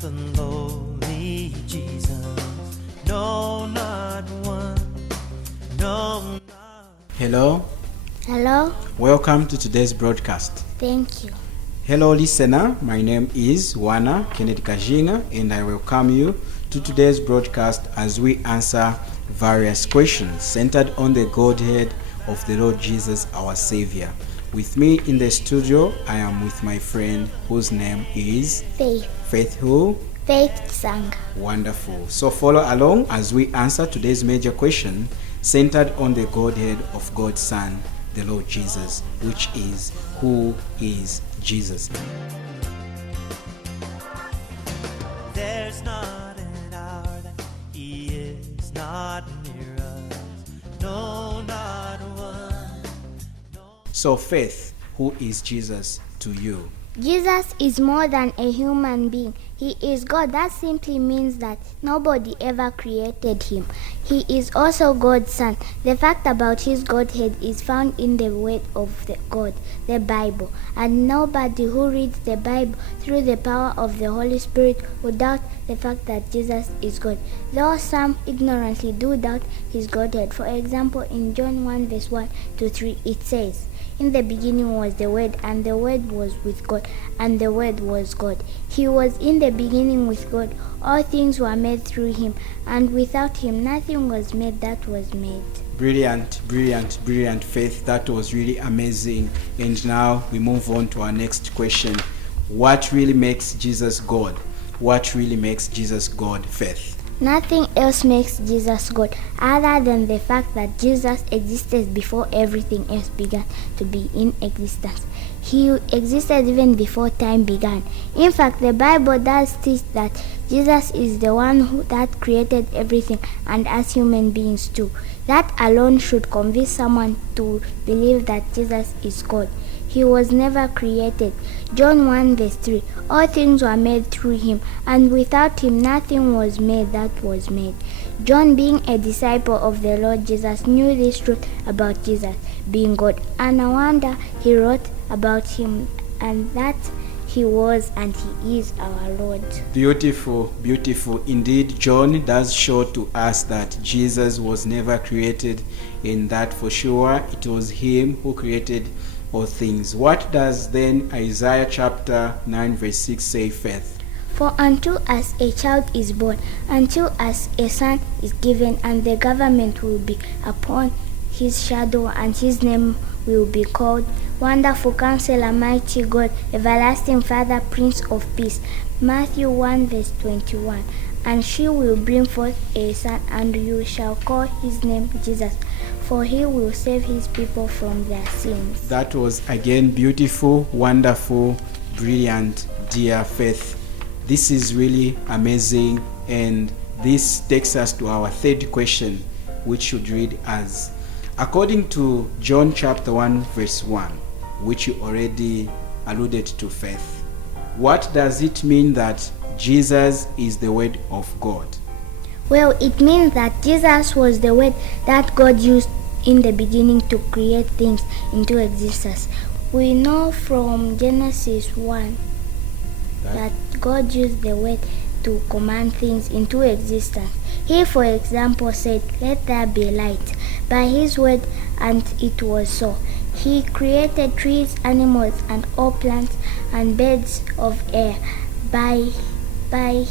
the lowly Jesus. No, not one. No, not. Hello, Hello, welcome to today's broadcast. thank you. Hello listener, my name is Wana Kennedy Kajinga and I welcome you to today's broadcast as we answer various questions centered on the Godhead of the Lord Jesus our Savior. With me in the studio, I am with my friend whose name is Faith. Faith who? Faith chisanga. Wonderful. So follow along as we answer today's major question centered on the Godhead of God's Son, the Lord Jesus, which is, who is Jesus? There's not an hour that he is not near us. No, not one. So Faith, who is Jesus to you? Jesus is more than a human being. He is God. That simply means that nobody ever created him. He is also God's Son. The fact about his Godhead is found in the Word of God, the Bible. And nobody who reads the Bible through the power of the Holy Spirit would doubt the fact that Jesus is God. Though some ignorantly do doubt his Godhead. For example, in John 1 verse 1 to 3, it says, "In the beginning was the Word, and the Word was with God, and the Word was God. He was in the beginning with God. All things were made through him, and without him nothing was made that was made." Brilliant, brilliant, brilliant, Faith. That was really amazing. And now we move on to our next question. What really makes Jesus God? What really makes Jesus God, Faith? Nothing else makes Jesus God other than the fact that Jesus existed before everything else began to be in existence. He existed even before time began. In fact, the Bible does teach that Jesus is the one that created everything, and us human beings too. That alone should convince someone to believe that Jesus is God. He was never created. John 1 verse 3, "All things were made through him, and without him nothing was made that was made." John, being a disciple of the Lord Jesus, knew this truth about Jesus being God, and no wonder he wrote about him, and that he was and he is our Lord. Beautiful, beautiful. Indeed, John does show to us that Jesus was never created, in that for sure it was him who created all things. What does then Isaiah chapter 9 verse 6 say, Faith? "For unto us a child is born, unto us a son is given, and the government will be upon his shoulder, and his name will be called Wonderful Counselor, Mighty God, Everlasting Father, Prince of Peace." Matthew 1 verse 21. "And she will bring forth a son, and you shall call his name Jesus, for he will save his people from their sins." That was again beautiful, wonderful, brilliant, dear Faith. This is really amazing, and this takes us to our third question, which should read as, according to John chapter 1 verse 1, which you already alluded to, Faith, what does it mean that Jesus is the Word of God? Well, it means that Jesus was the word that God used in the beginning to create things into existence. We know from Genesis 1 that God used the word to command things into existence. He, for example, said, "Let there be light," by his word, and it was so. He created trees, animals, and all plants and birds of air by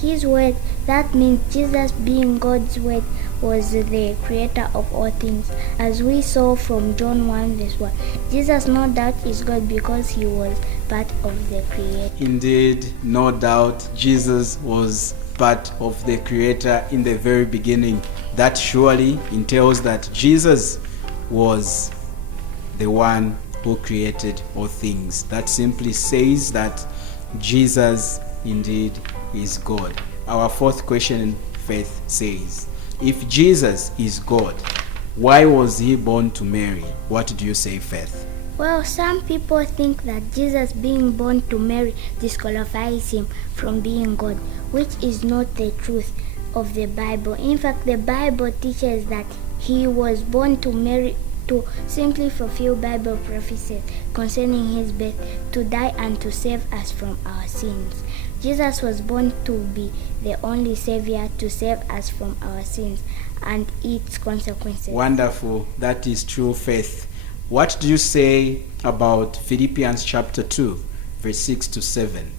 his word. That means Jesus, being God's word, was the creator of all things, as we saw from John 1 verse 1. Jesus no doubt is God because he was part of the creation. Indeed, no doubt, Jesus was part of the Creator in the very beginning. That surely entails that Jesus was the one who created all things. That simply says that Jesus indeed is God. Our fourth question in Faith says, if Jesus is God, why was he born to Mary? What do you say, Faith? Well, some people think that Jesus being born to Mary disqualifies him from being God, which is not the truth of the Bible. In fact, the Bible teaches that he was born to Mary to simply fulfill Bible prophecies concerning his birth, to die and to save us from our sins. Jesus was born to be the only Savior to save us from our sins and its consequences. Wonderful. That is true faith. What do you say about Philippians chapter 2, verse 6 to 7?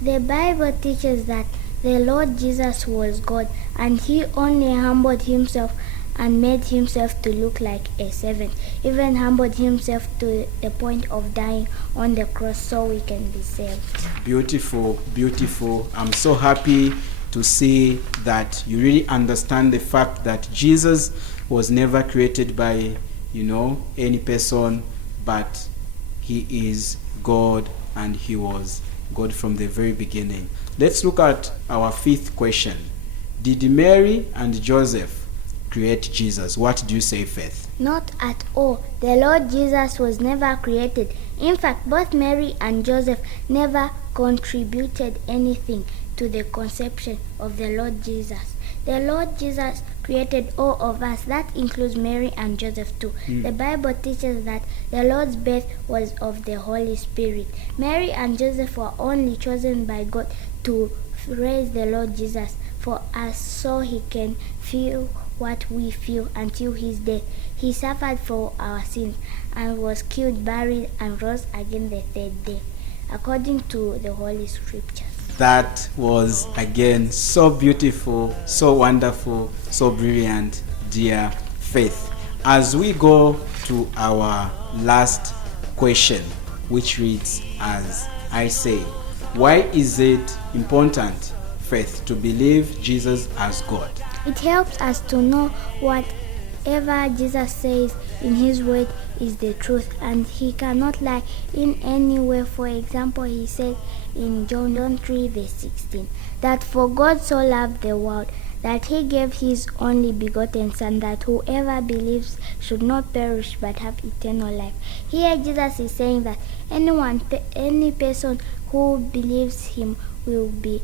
The Bible teaches that the Lord Jesus was God, and he only humbled himself and made himself to look like a servant, even humbled himself to the point of dying on the cross so we can be saved. Beautiful, beautiful. I'm so happy to see that you really understand the fact that Jesus was never created by, any person, but he is God, and he was God from the very beginning. Let's look at our fifth question. Did Mary and Joseph create Jesus? What do you say, Faith? Not at all. The Lord Jesus was never created. In fact, both Mary and Joseph never contributed anything to the conception of the Lord Jesus. The Lord Jesus created all of us. That includes Mary and Joseph too. The Bible teaches that the Lord's birth was of the Holy Spirit. Mary and Joseph were only chosen by God to raise the Lord Jesus for us so he can feel what we feel until his death. He suffered for our sins and was killed, buried, and rose again the third day, according to the Holy Scriptures. That was, again, so beautiful, so wonderful, so brilliant, dear Faith. As we go to our last question, which reads as I say, why is it important, Faith, to believe Jesus as God? It helps us to know whatever Jesus says in his word is the truth, and he cannot lie in any way. For example, he said in John 3 verse 16 that for God so loved the world that he gave his only begotten Son, that whoever believes should not perish but have eternal life. Here Jesus is saying that any person who believes him will be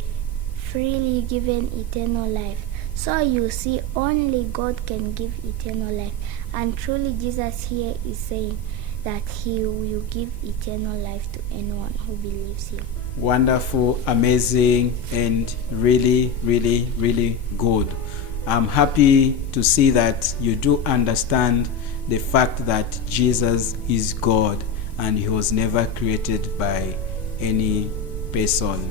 freely given eternal life. So you see, only God can give eternal life. And truly Jesus here is saying that he will give eternal life to anyone who believes him. Wonderful, amazing, and really, really, really good. I'm happy to see that you do understand the fact that Jesus is God and he was never created by any person.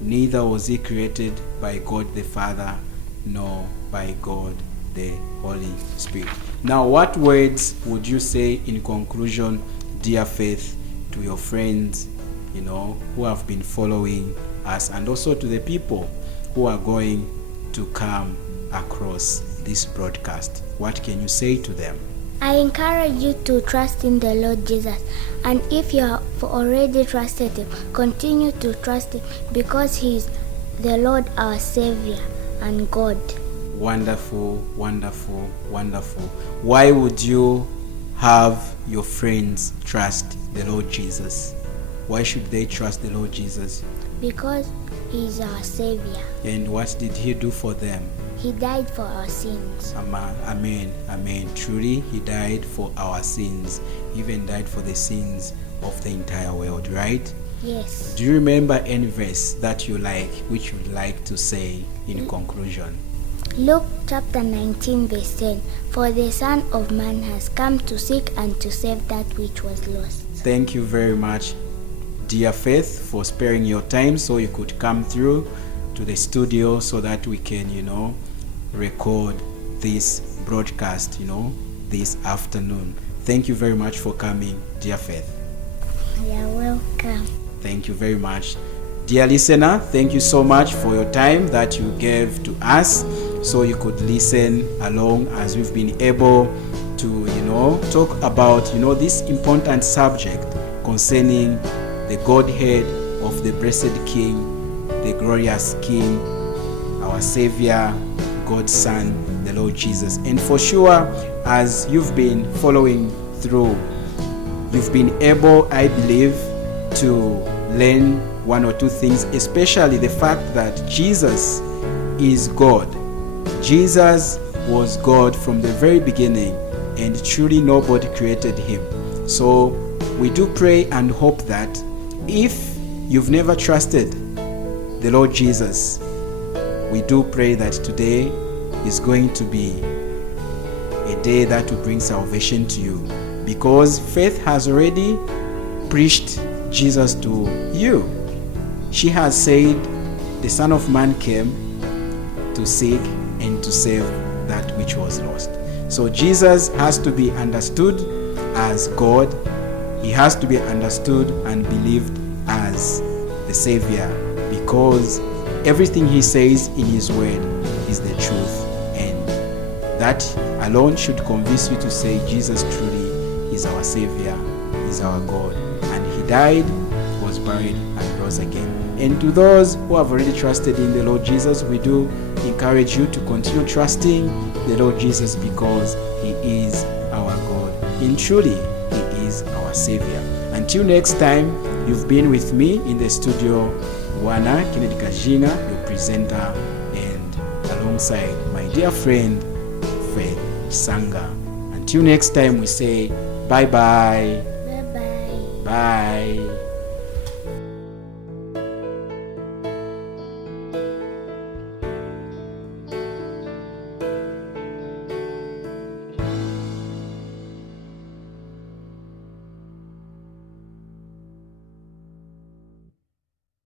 Neither was he created by God the Father, nor by God the Holy Spirit. Now, what words would you say in conclusion, dear Faith, to your friends, who have been following us, and also to the people who are going to come across this broadcast? What can you say to them? I encourage you to trust in the Lord Jesus, and if you have already trusted him, continue to trust him, because he is the Lord, our Savior and God. Wonderful, wonderful, wonderful. Why would you have your friends trust the Lord Jesus? Why should they trust the Lord Jesus? Because he is our Savior. And what did he do for them? He died for our sins. Amen, amen. Truly, he died for our sins, even died for the sins of the entire world, right? Yes. Do you remember any verse that you like, which you'd like to say in conclusion? Luke chapter 19 verse 10. For the Son of Man has come to seek and to save that which was lost. Thank you very much, dear Faith, for sparing your time so you could come through to the studio so that we can, record this broadcast, this afternoon. Thank you very much for coming, dear Faith. You're welcome. Thank you very much. Dear listener, thank you so much for your time that you gave to us so you could listen along as we've been able to, talk about, this important subject concerning the Godhead of the blessed King, the glorious King, our Savior, God's Son, the Lord Jesus. And for sure, as you've been following through, you've been able, I believe, to learn one or two things, especially the fact that Jesus is God. Jesus was God from the very beginning, and truly nobody created him. So we do pray and hope that if you've never trusted the Lord Jesus, we do pray that today is going to be a day that will bring salvation to you, because faith has already preached Jesus to you. She has said the Son of Man came to seek and to save that which was lost. So Jesus has to be understood as God. He has to be understood and believed as the Savior, because everything he says in his word is the truth, and that alone should convince you to say Jesus truly is our Savior, is our God, and he died, was buried, and rose again. And to those who have already trusted in the Lord Jesus, we do encourage you to continue trusting the Lord Jesus, because he is our God, and truly he is our Savior. Until next time, you've been with me in the studio, Wana, Kennedy Kajinga, your presenter, and alongside my dear friend, Faith Sanga. Until next time, we say bye-bye. Bye-bye. Bye.